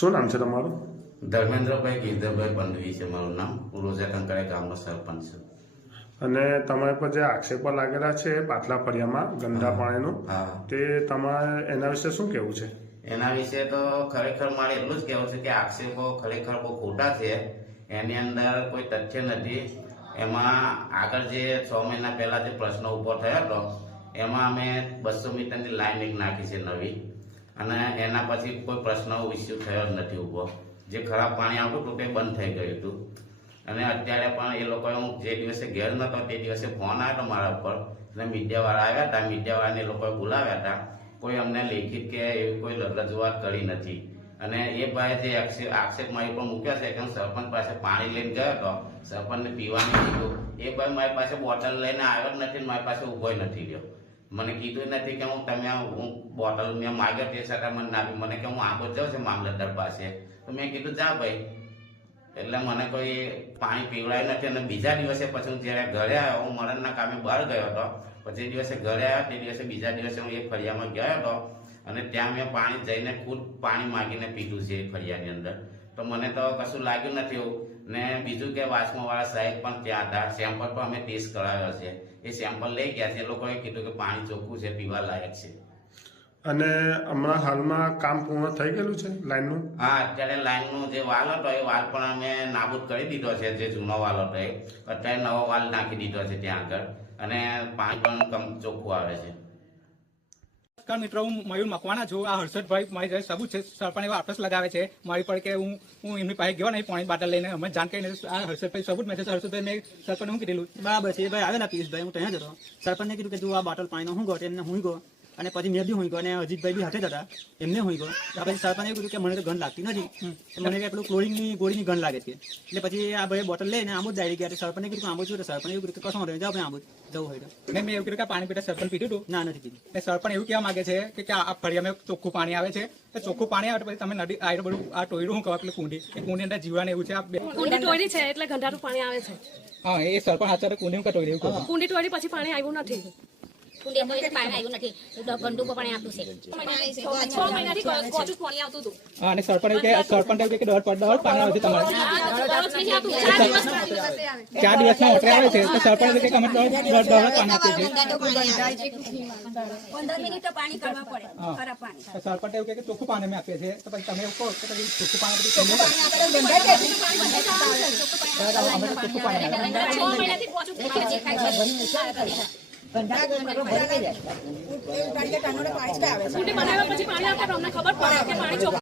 શું નામ છે તમારું? ધર્મેન્દ્રભાઈ ગીરધરભાઈ પંડવી છે મારું નામ. ઉલોજા કંકાળા ગામનો સરપંચ છું. અને તમારા પર જે આક્ષેપો લાગેલા છે પાટલા ફળિયામાં ગંદા પાણીનું, હા, તે તમારે એના વિશે શું કહેવું છે? એના વિશે તો ખરેખર મારે એટલું જ કહેવું છે કે આક્ષેપો ખરેખર બહુ ખોટા છે. એની અંદર કોઈ તથ્ય નથી. એમાં આગળ જે 6 મહિના પહેલા જે પ્રશ્ન ઊભો થયો હતો એમાં અમે 200 મીટરની લાઈન એક નાખી છે નવી, અને એના પછી કોઈ પ્રશ્ન ઇસ્યુ થયો જ નથી ઊભો. જે ખરાબ પાણી આવતું હતું તે બંધ થઈ ગયું હતું. અને અત્યારે પણ એ લોકોએ, હું જે દિવસે ઘેર નહોતો તે દિવસે ફોન આવ્યો મારા ઉપર, અને મીડિયાવાળા આવ્યા હતા. મીડિયાવાળાને એ લોકોએ બોલાવ્યા હતા. કોઈ અમને લેખિત કે એવી કોઈ રજૂઆત કરી નથી. અને એ ભાઈ જે આક્ષેપ મારી પર મૂક્યો છે કે હું સરપંચ પાસે પાણી લઈને ગયો હતો, સરપંચને પીવાનું કીધું, એ ભાઈ મારી પાસે બોટલ લઈને આવ્યો જ નથી, મારી પાસે ઊભો નથી રહ્યો. મને કીધું નથી કે હું બોટલ મેં માગ્યો તે છતાં મને ના આપી. મને કે હું આગળ જાઉં છું મામલતદાર પાસે, તો મેં કીધું જા ભાઈ. એટલે મને કોઈ પાણી પીવડાયું નથી. અને બીજા દિવસે પછી હું જ્યારે ઘરે આવ્યો, હું મરણના કામે બહાર ગયો હતો, પછી જે દિવસે ઘરે આવ્યો તે દિવસે બીજા દિવસે હું એક ફળિયામાં ગયો હતો, અને ત્યાં મેં પાણી જઈને ખુદ પાણી માગીને પીધું છે એ ફળિયાની અંદર. તો મને તો કશું લાગ્યું નથી એવું. ને બીજું કે વાસમાવાળા સાહેબ પણ ત્યાં હતા, સેમ્પલ પણ અમે ટેસ્ટ કરાવ્યો છે. એ સેમ્પલ લઈ ગયા છે. એ લોકોએ કીધું કે પાણી ચોખ્ખું છે, પીવા લાયક છે. અને હમણાં હાલમાં કામ પૂર્ણ થઈ ગયેલું છે લાઈનનું? હા, અત્યારે લાઈનનો જે વાલ હતો એ વાલ પણ અમે નાબૂદ કરી દીધો છે. જે જૂનો વાલ હતો એ અત્યારે નવો વાલ નાખી દીધો છે ત્યાં આગળ, અને પાણી પણ ચોખ્ખું આવે છે. નમસ્કાર મિત્રો, હું મયુર મકવાણા છું. આ હર્ષદભાઈ મારી જોડે સબૂત છે. સરપંચ એવા આપસ લગાવે છે મારી પર કે હું એમની પાસે ગયો નહીં પાણી બાટલ લઈને. અમે જાણ કરીને આ હર્ષદભાઈ સબૂત મેં છે. હર્ષદભાઈ મેં સરપંચને શું કીધેલું બરાબર છે. એ ભાઈ આવેલા પિયુષભાઈ, હું ત્યાં જ હતો. સરપંચને કીધું કે જો આ બોટલ પાણીનો હું ગયો, એમને હું ગયો, અને પછી મેં બી હું ગયો, અને અજીતભાઈ બી હાથે જ હતા, એમને હું ગયો. પછી સરપંચે એવું કીધું કે મને તો ગંધ લાગતી નથી, મને કે પેલું ક્લોરીનની ગોળીની ગંધ લાગે છે. એટલે પછી આ ભાઈ બોટલ લઈને આંબુ જ દાડી ગયા. સરપંચને કીધું આંબુ છું, તો સરપંચે એવું કીધું કે કશું વાંધો નહીં, જાઓ ભાઈ આંબુ જવું હોય તો. મેં એવું કીધું કે પાણી પીતા સરપંચ પીધું હતું? ના, નથી કીધું. એટલે સરપંચ એવું કહેવા માંગે છે કે આ ફળિયામાં ચોખ્ખું પાણી આવે છે. તો ચોખ્ખું પાણી આવે તો પછી તમે નદી આ બધું આ ટોયરું શું કહેવાય, પેલું કુંડી, એ કુંડી અંદર જીવાને એવું છે. આ કુંડી ટોયરી છે એટલે ગંધારું પાણી આવે છે. હા, એ સરપંચ હાથે કુંડી કે ટોયરી એવું કહે. કુંડી ટોયરી પછી પાણી આવ્યું નથી. કુંડી પાણી આવ્યું નથી, ગંદુ પાણી આવતું છે. 6 મહિનાથી કોચું પાણી આવતું હતું. હા, અને સરપંચ એવું કે દર પાણી આવે છે તમારે. 4 દિવસમાં ઓટરે આવે છે. તો સરપંચ એવું કે અમે દર પાણી આપીએ છીએ. 15 મિનિટ તો પાણી કરવા પડે, ખરાબ પાણી. તો સરપંચ એવું કે ચોખ્ખું પાણી અમે આપીએ છીએ. તો પછી તમે એવું કહો કે પછી ચોખ્ખું પાણી છ મહિનાથી કોચું કુંડી બનાવ્યા પછી પાણી આપે તો અમને ખબર પડે કે પાણી ચોખ્ખું